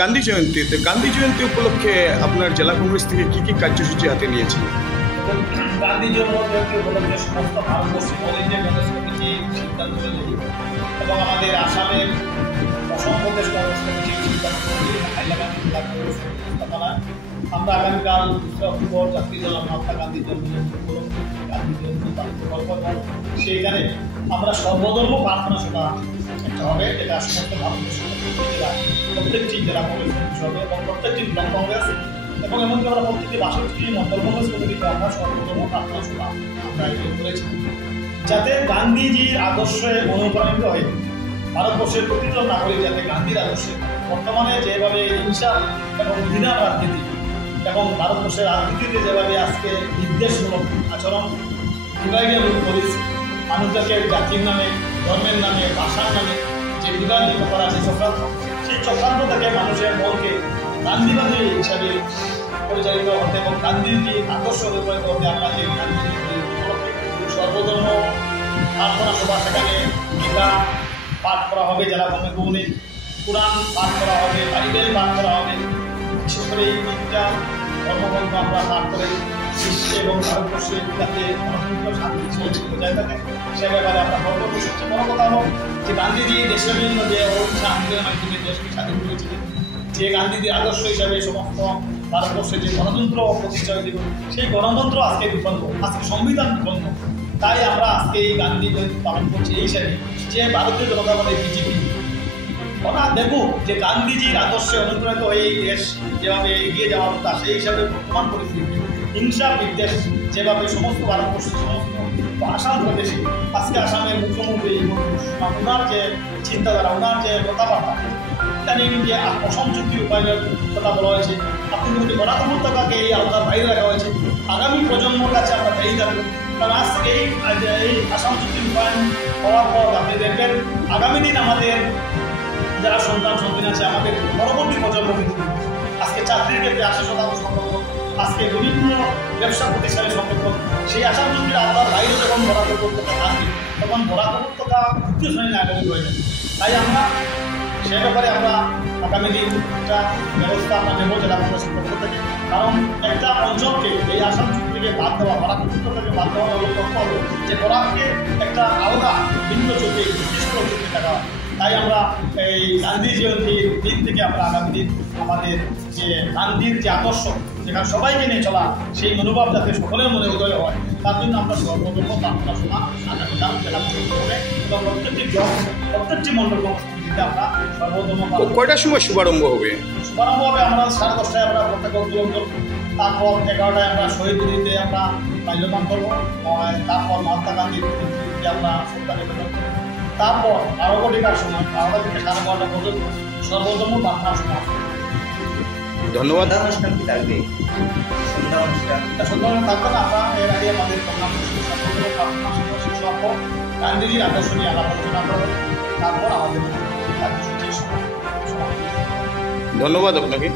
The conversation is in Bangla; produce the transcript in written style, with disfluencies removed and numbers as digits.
গান্ধী জয়ন্তী উপলক্ষে আপনার জেলা কংগ্রেস থেকে কি কার্যসূচি হাতে নিয়েছে? গান্ধী জয়ন্তী উপলক্ষে সমস্ত ভারতবর্ষে অল ইন্ডিয়া কংগ্রেস কমিটি সিদ্ধান্ত নিয়েছে এবং আমাদের আসামের অসম প্রদেশ কংগ্রেস কমিটি সিদ্ধান্ত নিয়ে হাইলাকান্দি জেলা কংগ্রেস ব্যবস্থাপনা আমরা আগামীকাল 2 অক্টোবর জাতীয় জনক মহাত্মা গান্ধী জন্মজয়ন্তী উপলক্ষে গান্ধী জয়ন্তী পালন করব। সেইখানে আমরা সর্বধর্ম প্রার্থনা সভা একটা হবে, এটা সমস্ত ভারতবর্ষের প্রত্যেকটি জেলা কংগ্রেস কমিটি হবে এবং প্রত্যেকটি ব্লক কংগ্রেস এবং এমনকি আমরা প্রত্যেকটি 62টি মন্ডল কংগ্রেস কমিটিতে আমরা সর্বধর্ম প্রার্থনা সভা আমরা আয়োজন করেছি, যাতে গান্ধীজির আদর্শে অনুপ্রাণিত হয়ে ভারতবর্ষের প্রতিজন নাগরিক যাতে গান্ধীর আদর্শে বর্তমানে যেভাবে হিংসা এবং ঘৃণা রাজনীতি এবং ভারতবর্ষের রাজনীতিতে যেভাবে আজকে বিদ্বেষমূলক আচরণ ডিভাইডেড পুলিশ মানুষদেরকে জাতির নামে, ধর্মের নামে, ভাষার নামে যে বিভাজিত করা আছে চক্রান্ত, সেই চক্রান্ত থেকে মানুষের মনকে গান্ধীবাদী হিসাবে পরিচালিত হতে এবং গান্ধীজি আদর্শ রূপায়িত হতে আমরা যে গান্ধীজি সর্বধর্ম প্রার্থনা সভা, সেখানে গীতা পাঠ করা হবে, জেলা কমিটি কোরআন পাঠ করা হবে, বাইবেল পাঠ করা হবে। বিশেষ করে এই 3টা ধর্মগ্রন্থ আমরা পাঠ করে বিশ্বে এবং ভারতবর্ষে যাতে গণতন্ত্র শান্তি বজায় থাকে সে ব্যাপারে আমরা বলব। সবচেয়ে বড় কথা হলো যে গান্ধীজি দেশের জন্য যে অহিংসা আন্দোলনের মাধ্যমে দেশকে স্বাধীন করেছিলেন, যে গান্ধীজির আদর্শ হিসাবে সমস্ত ভারতবর্ষে যে গণতন্ত্র প্রতিষ্ঠা দিল, সেই গণতন্ত্র আজকে বিপন্ন, আজকে সংবিধান বিপন্ন। তাই আমরা আজকে এই গান্ধী জয়ন্তী পালন করছি এই হিসাবে যে ভারতীয় জনতা দলের বিজেপি ওরা দেখুক যে গান্ধীজির আদর্শে অনুপ্রাণিত হয়ে এই দেশ যেভাবে এগিয়ে যাওয়ার কথা, সেই হিসাবে বর্তমান পরিস্থিতি হিংসা বিদ্বেষ যেভাবে সমস্ত ভারতবর্ষের সমস্ত আসাম প্রদেশে আজকে আসামের মুখ্যমন্ত্রী ওনার যে চিন্তাধারা, ওনার যে কথাবার্তা, ইদানিং যে অসম চুক্তি রূপায়ণের কথা বলা হয়েছে, আপনি যদি বরাক উপত্যকাকে এই আওতার বাইরে রাখা হয়েছে, আগামী প্রজন্মের কাছে আমরা দায়ী থাকবো। কারণ আজ থেকে এই আসাম চুক্তি রূপায়ণ হওয়ার পর আপনি দেখবেন আগামী দিন আমাদের যারা সন্তান আছে, আমাদের পরবর্তী প্রজন্ম কিন্তু আজকে চাকরির ক্ষেত্রে 80% সংরক্ষণ, আজকে বিভিন্ন ব্যবসা প্রতিষ্ঠানের সংরক্ষণ, সেই আসাম চুক্তির আওতার বাইরে যখন বরাক উপত্যকা থাকবে তখন বরাক উপত্যকা তৃতীয় শ্রেণীর নাগরিক হয়ে যাবে। তাই আমরা সে ব্যাপারে আমরা আগামী দিন একটা ব্যবস্থা আমরা নেব জেলা কংগ্রেসের পক্ষ থেকে। কারণ একটা অঞ্চলকে এই আসাম চুক্তি থেকে বাদ দেওয়া, বরাক উপত্যকাকে বাদ দেওয়া হলো লক্ষ্য হলো যে বরাককে একটা আলাদা ভিন্ন চোখে নির্দিষ্ট চোখে দেখা। তাই আমরা এই গান্ধী জয়ন্তীর দিন থেকে আমরা আগামী দিন আমাদের যে গান্ধীর যে আদর্শ, যেখানে সবাইকে নিয়ে চলা, সেই মনোভাব যাতে সকলের মনে উদয় হয়, তার জন্য আমরা সর্বধর্ম প্রার্থনা সভা আগামীকাল জেলা পরিষদ করে এবং প্রত্যেকটি ব্লক, প্রত্যেকটি মন্ডল কমিটিতে আমরা সর্বধর্ম। কয়টার সময় শুভারম্ভ হবে? শুভারম্ভ হবে আমরা 10:30টায় আমরা পতাকা উত্তোলন করব, তারপর 11টায় আমরা শহীদ বেদিতে আমরা মাল্যদান করবো, তারপর মহাত্মা গান্ধীর প্রতিকৃতিতে আমরা শ্রদ্ধা নিবেদন করব, তারপর 12 ঘটিকার সময় 12টা থেকে 12:30 পর্যন্ত সর্বধর্ম প্রার্থনা সভা। ধন্যবাদ। অনুষ্ঠান কি থাকবে? সন্ধ্যা অনুষ্ঠান থাকবে না। আমরা এর আগে আমাদের প্রার্থনা সভা শেষ হওয়ার পর গান্ধীজির আদর্শ নিয়ে আলাপ আলোচনা করবো, তারপর আমাদের কার্যসূচি সমাপ্ত। ধন্যবাদ আপনাকে।